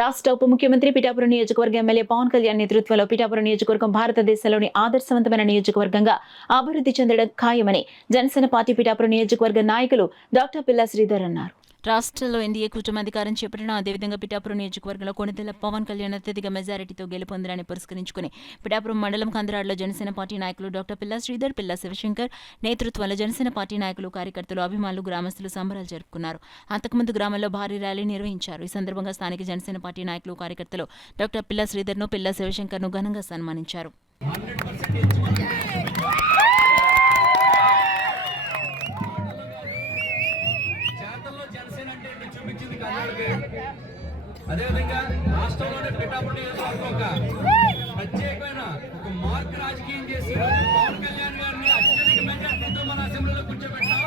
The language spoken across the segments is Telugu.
రాష్ట్ర ఉప ముఖ్యమంత్రి పిఠాపురం నియోజకవర్గ ఎమ్మెల్యే పవన్ కళ్యాణ్ నేతృత్వంలో పిఠాపురం నియోజకవర్గం భారతదేశంలోని ఆదర్శవంతమైన నియోజకవర్గంగా అభివృద్ధి చెందడం ఖాయమని జనసేన పార్టీ పిఠాపురం నియోజకవర్గ నాయకులు డాక్టర్ పిల్లా శ్రీధర్ అన్నారు. రాష్ట్రంలో ఎన్డీఏ కూటమి అధికారం చేపట్టిన అదేవిధంగా పిఠాపురం నియోజకవర్గంలో కొణిదెల పవన్ కళ్యాణ్ అత్యధిక మెజారిటీతో గెలుపొందడాన్ని పురస్కరించుకుని పిఠాపురం మండలం కందరాడులో జనసేన పార్టీ నాయకులు డాక్టర్ పిల్లా శ్రీధర్, పిల్లా శివశంకర్ నేతృత్వంలో జనసేన పార్టీ నాయకులు, కార్యకర్తలు, అభిమానులు, గ్రామస్తులు సంబరాలు జరుపుకున్నారు. అంతకుముందు గ్రామంలో భారీ ర్యాలీ నిర్వహించారు. ఈ సందర్భంగా స్థానిక జనసేన పార్టీ నాయకులు, కార్యకర్తలు డాక్టర్ పిల్లా శ్రీధర్ను, పిల్లా శివశంకర్ను ఘనంగా సన్మానించారు. అదేవిధంగా రాష్ట్రంలోని పిఠాపురం నియోజకవర్గం ఒక ప్రత్యేకమైన ఒక మార్క్ రాజకీయం చేసి పవన్ కళ్యాణ్ గారిని అత్యధిక మెజార్టీతో మన అసెంబ్లీలో కూర్చోబెట్టాం.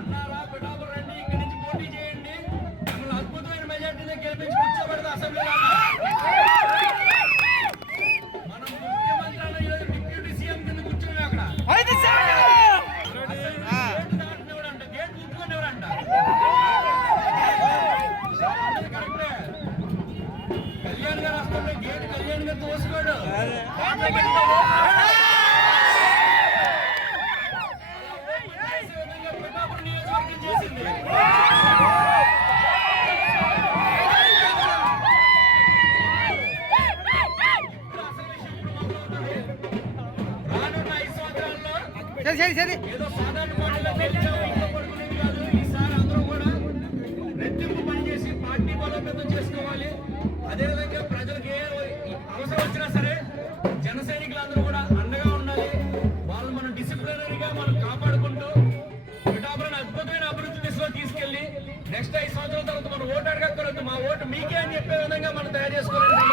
అన్నారా పిఠాపురం రండి, ఇక్కడి నుంచి పోటీ చేయండి, మిమ్మల్ని అద్భుతమైన మెజార్టీతో గెలిపించి కూర్చోబెడతా అసెంబ్లీలో. మనం ముఖ్యమంత్రి అన్న ఈరోజు డిప్యూటీ సీఎం కింద కూర్చోమే అక్కడ. కళ్యాణ్ గారు వస్తుంటే గేట్ కళ్యాణ్ గారు తోసుకోడు. పిఠాపురం నియోజకవర్గం చేసింది. రానున్న 5 సంవత్సరాల్లో ఏదో సాధారణ పార్టీలో పడుకునేది కాదు. ఈసారి అందరూ కూడా రెట్టింపు పనిచేసి పార్టీ బలోపేతం చేసుకోవాలి. అదేవిధంగా ప్రజలకు ఏ అవసరం వచ్చినా సరే జన సైనికులందరూ కూడా అండగా ఉండాలి. వాళ్ళు మనం డిసిప్లినరీగా మనం కాపాడుకుంటూ పిఠాపురాన్ని అద్భుతమైన అభివృద్ధి దిశలో తీసుకెళ్లి నెక్స్ట్ 5 సంవత్సరాల తర్వాత మనం ఓటు అడగక్కర్లేదు, మా ఓటు మీకే అని చెప్పే విధంగా మనం తయారు చేసుకోవాలి.